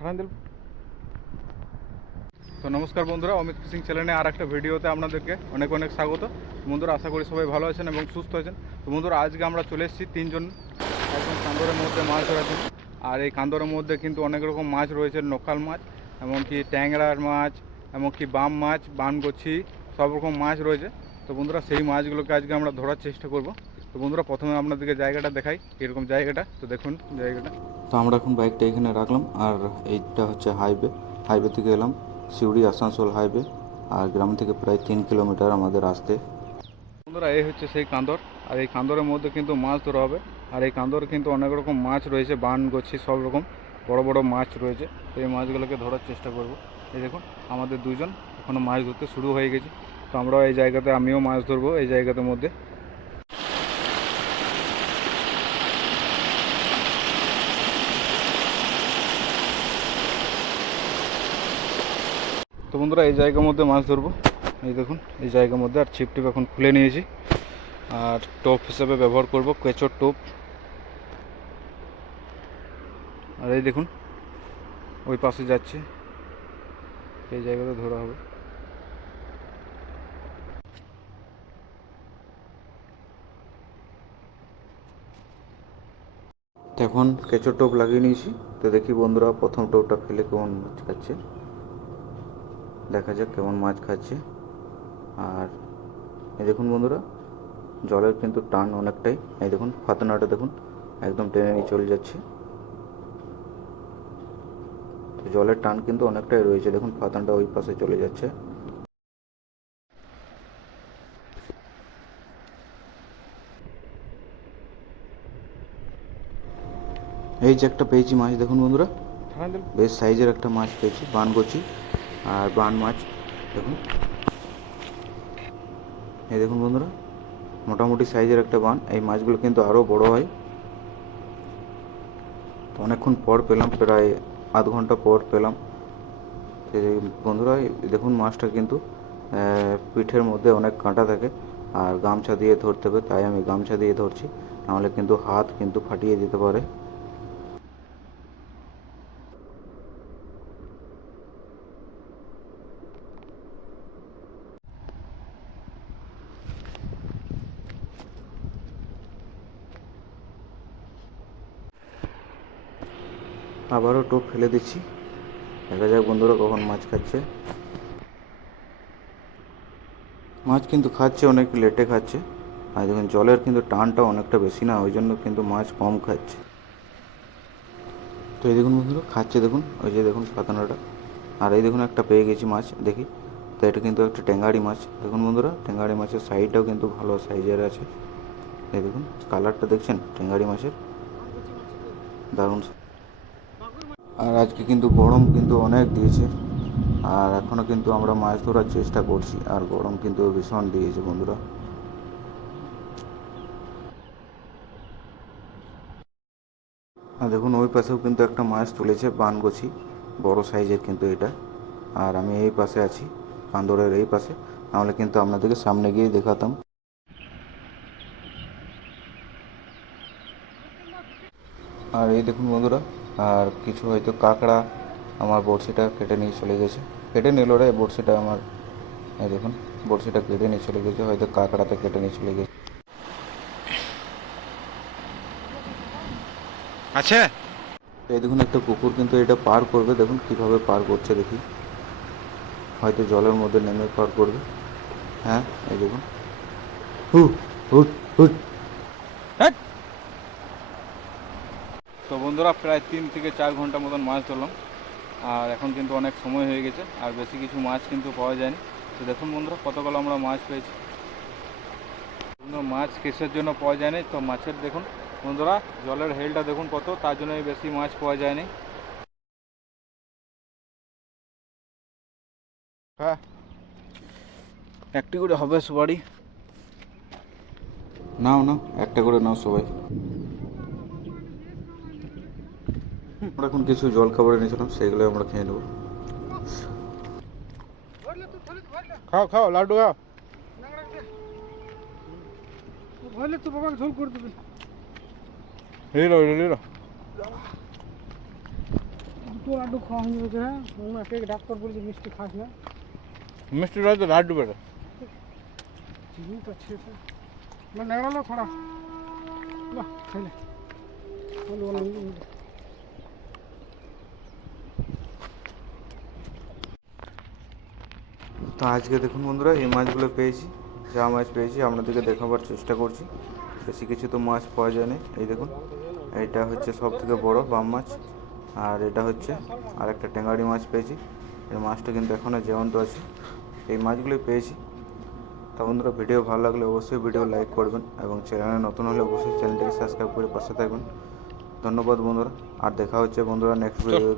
ছাড়ান তো নমস্কার বন্ধুরা, অমিত ফিশিং চ্যানেলে আর একটা ভিডিওতে আপনাদেরকে অনেক অনেক স্বাগত। বন্ধুরা, আশা করি সবাই ভালো আছেন এবং সুস্থ আছেন। তো বন্ধুরা, আজকে আমরা চলে এসেছি তিনজন একদম কান্দরের মধ্যে মাছ ধরার জন্য। আর এই কান্দরের মধ্যে কিন্তু অনেক রকম মাছ রয়েছে, নকাল মাছ, এমনকি ট্যাংরার মাছ, এমনকি বাম মাছ বানগছি সব রকম মাছ রয়েছে। তো বন্ধুরা, সেই মাছগুলোকে আজকে আমরা ধরার চেষ্টা করব। তো বন্ধুরা প্রথমে আপনাদেরকে জায়গাটা দেখাই এরকম জায়গাটা তো দেখুন জায়গাটা। তো আমরা এখন বাইকটা এখানে রাখলাম আর এইটা হচ্ছে হাইওয়ে। হাইওয়ে থেকে এলাম সিউড়ি আসানসোল হাইওয়ে আর গ্রাম থেকে প্রায় তিন কিলোমিটার আমাদের আসতে। বন্ধুরা এই হচ্ছে সেই কান্দর আর এই কান্দরের মধ্যে কিন্তু মাছ ধরা হবে। আর এই কান্দরে কিন্তু অনেক রকম মাছ রয়েছে বান গছি সব রকম বড় বড় মাছ রয়েছে। তো এই মাছগুলোকে ধরার চেষ্টা করব। এই দেখুন আমাদের দুজন এখনও মাছ ধরতে শুরু হয়ে গেছে। তো আমরাও এই জায়গাতে আমিও মাছ ধরবো এই জায়গাটার মধ্যে। তো বন্ধুরা, এই জায়গার মধ্যে মাছ ধরবো। এই দেখুন, এই জায়গার মধ্যে আর ছিপ টিপ এখন খুলে নিয়েছি। আর টোপ হিসেবে ব্যবহার করব, কেঁচোর টোপ। আর এই দেখুন, ওই পাশে যাচ্ছে। এই জায়গাতে ধরা হবে। এখন কেঁচো টোপ লাগিয়ে নিয়েছি। তো দেখি বন্ধুরা, প্রথম টোপটা ফেলে কেমন খাচ্ছে দেখা যাক কেমন মাছ খাচ্ছে। আর এই দেখুন বন্ধুরা জলের কিন্তু টান অনেকটাই। এই দেখুন ফাতনাটা দেখুন একদম টেনে নিয়ে চলে যাচ্ছে। তো জলের টান কিন্তু অনেকটাই রয়েছে। দেখুন ফাতনাটা ওই পাশে চলে যাচ্ছে। এই যে একটা পেয়েছি মাছ দেখুন বন্ধুরা। বেশ সাইজের একটা মাছ পেয়েছি বানগচি আর বান মাছ, দেখুন। এই দেখুন বন্ধুরা, মোটামুটি সাইজের একটা বান। এই মাছগুলো কিন্তু আরও বড় হয়। তো অনেকক্ষণ পর পেলাম, প্রায় আধ ঘণ্টা পর পেলাম। বন্ধুরা দেখুন মাছটা কিন্তু পিঠের মধ্যে অনেক কাঁটা থাকে আর গামছা দিয়ে ধরতে হবে, তাই আমি গামছা দিয়ে ধরছি। নাহলে কিন্তু হাত কিন্তু ফাটিয়ে দিতে পারে। আবারও টোপ ফেলে দিচ্ছি। দেখা যাক বন্ধুরা কখন মাছ খাচ্ছে। মাছ কিন্তু খাচ্ছে, অনেক লেটে খাচ্ছে। আর দেখুন, জলের কিন্তু টানটা অনেকটা বেশি না, ওই জন্য কিন্তু মাছ কম খাচ্ছে। তো এই দেখুন বন্ধুরা, খাচ্ছে দেখুন, ওই যে দেখুন পাতানোটা। আর এই দেখুন একটা পেয়ে গেছি মাছ, দেখি। তো এটা কিন্তু একটা টেঙ্গারি মাছ। দেখুন বন্ধুরা টেঙ্গারি মাছের সাইডটাও কিন্তু ভালো সাইজের আছে। এই দেখুন, কালারটা দেখছেন টেঙ্গারি মাছের? দারুণ আর আজকে কিন্তু গরম কিন্তু অনেক দিয়েছে। আর এখনও কিন্তু আমরা মাছ ধরার চেষ্টা করছি, আর গরম কিন্তু ভীষণ দিয়েছে বন্ধুরা। আর দেখুন, ওই পাশেও কিন্তু একটা মাছ তুলেছে বানগছি, বড় সাইজের কিন্তু এটা। আর আমি এই পাশে আছি কান্দরের এই পাশে। নাহলে কিন্তু আপনাদেরকে সামনে গিয়ে দেখাতাম। আর এই দেখুন বন্ধুরা আর কিছু হয়তো কাঁকড়া আমার বড়শিটা কেটে নিয়ে চলে গেছে। কেটে নিল রে বড়শিটা আমার এই দেখুন বড়শিটা কেটে নিয়ে চলে গেছে হয়তো কাঁকড়াতে কেটে নিয়ে চলে গেছে। আচ্ছা এই দেখুন একটা কুকুর কিন্তু এটা পার করবে দেখুন কীভাবে পার করছে দেখি। হয়তো জলের মধ্যে নেমে পার করবে। হ্যাঁ এই দেখুন। হু হুট হুট! তো বন্ধুরা প্রায় তিন থেকে চার ঘণ্টা মতন মাছ ধরলাম। আর এখন কিন্তু অনেক সময় হয়ে গেছে আর বেশি কিছু মাছ কিন্তু পাওয়া যায়নি। তো দেখুন বন্ধুরা কতগুলো আমরা মাছ পেয়েছি। বন্ধুরা, মাছ কেসের জন্য পাওয়া যায়নি? তো মাছের দেখুন বন্ধুরা জলের হেলটা দেখুন কত তার জন্যই বেশি মাছ পাওয়া যায়নি। হ্যাঁ। একটি করে হবে সবারই। নাও নাও একটা করে নাও সবাই। আমরা এখন কিছু জল খাবার এনেছিলাম সেগুলো আমরা খেয়ে নেবো খাও খাও লাড্ডু খাও হলে তো বাবাকে ঝোল করে দেবে হিরো হিরো দুটো লাড্ডু খাওয়া হয়ে গেছে হ্যাঁ ওনাকে ডাক্তার বলেছে মিষ্টি খাস না মিষ্টি রয়েছে লাড্ডু বেটা চিনি তো আছে তো না নেড়ালো খড়া বাহ খাইলে বলো বলো তো আজকে দেখুন বন্ধুরা, এই মাছগুলো পেয়েছি, যা মাছ পেয়েছি, আপনাদেরকে দেখাবার চেষ্টা করছি। বেশি কিছু তো মাছ পাওয়া যায়নি। এই দেখুন এটা হচ্ছে সব থেকে বড় বাম মাছ, আর এটা হচ্ছে আর একটা টেঙ্গারি মাছ পেয়েছি। এই মাছটা কিন্তু এখনও জ্যান্ত আছে। এই মাছগুলোই পেয়েছি। তা বন্ধুরা, ভিডিও ভালো লাগলে অবশ্যই ভিডিও লাইক করবেন এবং চ্যানেলে নতুন হলে অবশ্যই চ্যানেলটিকে সাবস্ক্রাইব করে পাশে থাকবেন। ধন্যবাদ বন্ধুরা, আর দেখা হচ্ছে বন্ধুরা নেক্সট ভিডিওতে